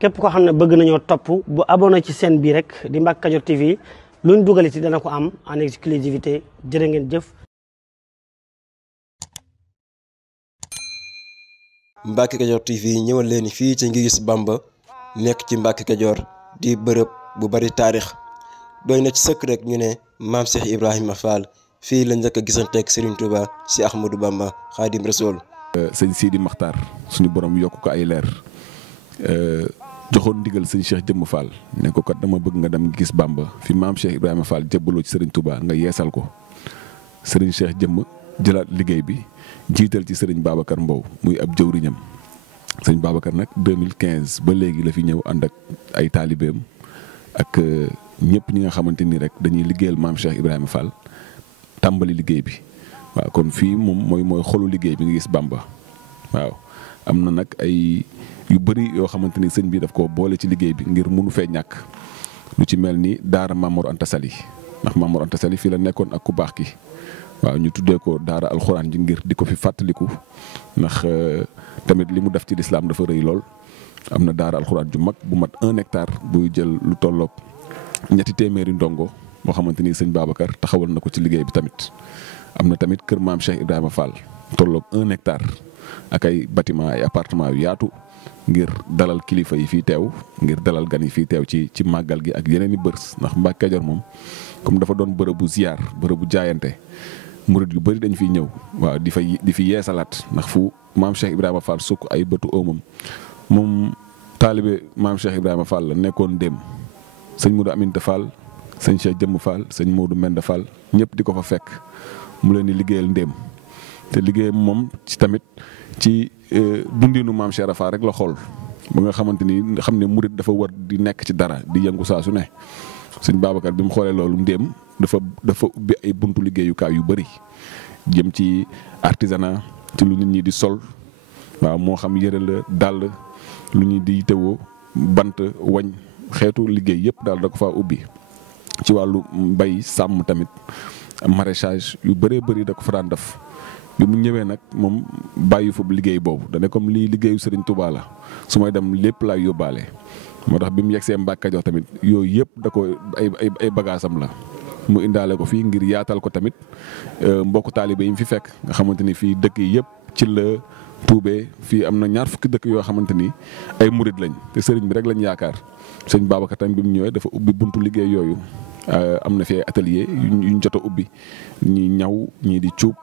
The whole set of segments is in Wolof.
képp koo xam ne bëgg nañoo topp bu abonné ci chaîne bii rek di Mbacke Kadior TV luñ dugal ci dana ko am en exclusivité jërë ngeen jëf. Mbacke Kadior TV ñëwal leen fii ci ngi gis Bamba nekk ci Mbacke Kadior di bërëb bu bari taarix doy na ci sëkk rek ñu ne maam Cheikh Ibrahima Fall fii la njëkk a gisanteeg Serigne Touba si Ahmadou Bamba Khadim Rasoul. sëñ Sidi Makhtar suñu borom yokk ko ay leer joxoon ndigal sëñ Cheikh Jëmm Fall ne ko kat dama bëgg nga dem gis Bamba fi maam Cheikh Ibrahima Fall jébbaloo ci Serigne Touba nga yeesal ko Serigne Cheikh Jëmm jëlaat liggéey bi jiital ci Serigne Babacar Mbow muy ab jëwriñam sëñ Babacar nag 2015 ba léegi la fi ñëw ànd ak ay taalibeem ak ñëpp ñi nga xamante ni rek dañuy liggéeyal maam Cheikh Ibrahima Fall tàmbali liggéey bi waaw kon fii moom mooy xolu liggéey bi nga gis Bamba waaw am na nag ay yu bëri yoo xamante ni sëñ bi daf ko boole ci liggéey bi ngir mënu fee ñàkk lu ci mel ni daara Mamour Anta Sali ndax Mamour Anta Sali fii la nekkoon ak ku baax ki waaw ñu tuddee ko daara alxuraan ji ngir di ko fi fàttaliku ndax tamit li mu def ci lislaam dafa rëy lool am na daara alxuraan ju mag bu mat 1 hectare buy jël lu tolloog 200 ndongo moo xamante ni sëñ Babacar taxawal na ko ci liggéey bi tamit am na tamit kër maam Cheikh Ibrahima Fall tolloog 1 hectare ak ay bâtiment ay appartement yu yaatu ngir dalal kilifa yi fii teew ngir dalal gan yi fii teew ci màggal gi ak yeneen i bërs ndax Mbacke Kadior moom comme dafa doon bërëbu ziar bërëbu jaayante murid yu bëri dañ fiy ñëw waaw di fi yeesalaat ndax fu maam Cheikh Ibrahima Fall sukk ay bëtu oomam moom taalibe maam Cheikh Ibrahima Fall la nekkoon démb sëñ Modou Aminta Fall sëñ Cheikh Jëmm Fall sëñ Modou Mende Fall ñëpp di ko fa fekk mu leen di liggéeyal ndéem te liggéeyam moom ci tamit ci dundinu maam Cheikh Rafa rek la xool ba nga xamante ni xam ne murid dafa war di nekk ci dara di yëngu saa su ne sëñ Babacar bi mu xoolee loolu ndéem dafa ubbi ay buntu liggéeyukaay yu bëri jëm ci artisanat ci lu nit ñi di sol waaw moo xam yëre la dàll lu ñuy di tewoo bant wañ xeetu liggéey yëpp daal da ko faa ubbi ci wàllu mbay sàmm tamit maraîchage yu bëree bëri da ko fa daan def bi mu ñëwee nag moom bàyyi fa liggéey boobu dane comme lii liggéeyu Serigne Touba la su may dem lépp laay yóbbaale moo tax bi mu yegsee Mbacke Kadior tamit yooyu yëpp da ko ay bagaasam la mu indaale ko fii ngir yaatal ko tamit mbokku taalibe yi mu fi fekk nga xamante ni fii dëkk yi yëpp ci la tuubee fii am na 20 dëkk yoo xamante ni ay murid lañ te sëriñ bi rek lañ yaakaar sëñ Babacar tamit bi mu ñëwee dafa ubbi buntu liggéey yooyu am na fi ay atelier yuñ jot a ubbi ñii ñaw ñii di cuub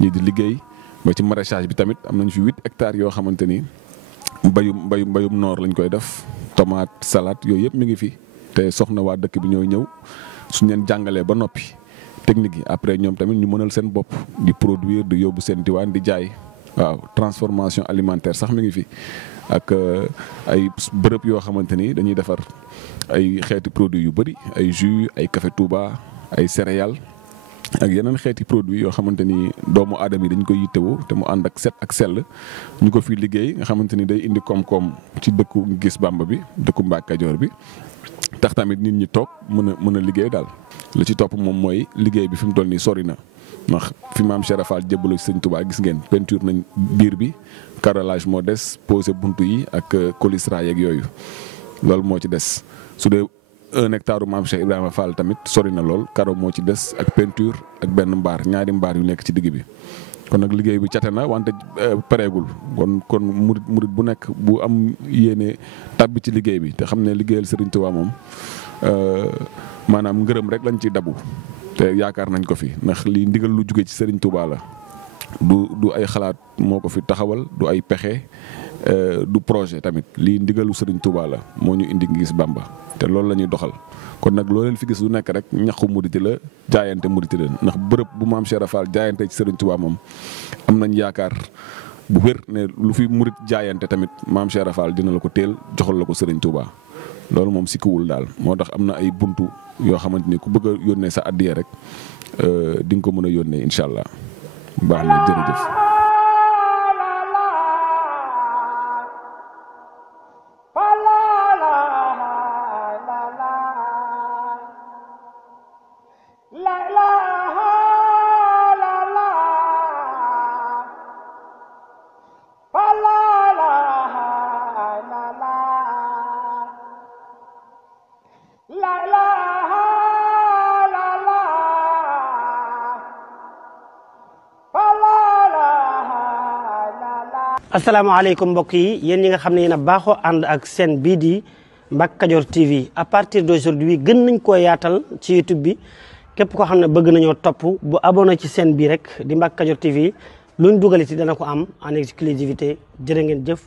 ñii di liggéey ba ci maraîchage bi tamit am nañ fi 8 hectares yoo xamante ni mbayum noor lañ koy def tomate salade yooyu yëpp mi ngi fi te soxna waa dëkk bi ñooy ñëw suñ leen jàngalee ba noppi technique yi après ñoom tamit ñu mënal seen bopp di produire di yóbbu seen diwaan di jaay waaw transformation alimentaire sax mi ngi fi ak ay bërëb yoo xamante ni dañuy defar ay xeeti produits yu bëri ay jus ay café Touba ay céréales ak yeneen xeeti produits yoo xamante ni doomu aadama yi dañ koy yittewoo te mu ànd ak set ak sell ñu ko fi liggéey nga xamante ni day indi koom-koom ci dëkku gis Bamba bi dëkku Mbacke Kadior bi tax tamit nit ñi toog mën a liggéey daal la ci topp moom mooy liggéey bi fi mu toll nii sori na ndax fi maam Cheikh Rafal jébbaloo ci sëñ Touba gis ngeen peinture nañ biir bi carrelage moo des posé buntu yi ak colisra yeeg yooyu loolu moo ci des su dee 1 hectare maam Cheikh Ibrahima Fall tamit sori na lool karo moo ci des ak peinture ak benn ñaari mbaar yu nekk ci digg bi kon nag liggéey bi cate na wante pareegul kon murit bu nekk bu am yéene tàbbi ci liggéey bi te xam ne liggéeyal Serigne Touba moom maanaam ngërëm rek lañ ciy dabu te yaakaar nañ ko fi ndax lii ndigal lu jóge ci Serigne Touba la du ay xalaat moo ko fi taxawal du ay pexe du projet tamit lii ndigalu Serigne Touba la moo ñu indi gis Bamba te loolu la ñuy doxal kon nag loo leen fi gis lu nekk rek ñaxu muriti la jaayante muriti la ndax bërëb bu maam Cheikh Rafal jaayante ci Serigne Touba moom am nañ yaakaar bu wér ne lu fi murit jaayante tamit maam Cheikh Rafal dina la ko teel joxal la ko Serigne Touba loolu moom sikkuwul daal moo tax am na ay buntu yoo xamante ni ku bëgg a yónnee sa addiya rek di nga ko mën a yónnee incha allah baax na jërëjëf. asalaamaaleykum mbokk yi yéen ñi nga xam ne yéen a baaxoo ànd ak seen bii di Mbacke Kadior TV à partir d'aujourd'hui gën nañ koo yaatal ci YouTube bi képp koo xam ne bëgg nañoo topp bu abonné ci seen bii rek di Mbacke Kadior TV luñ dugaliti dana ko am en exclusivité jërë ngeen jëf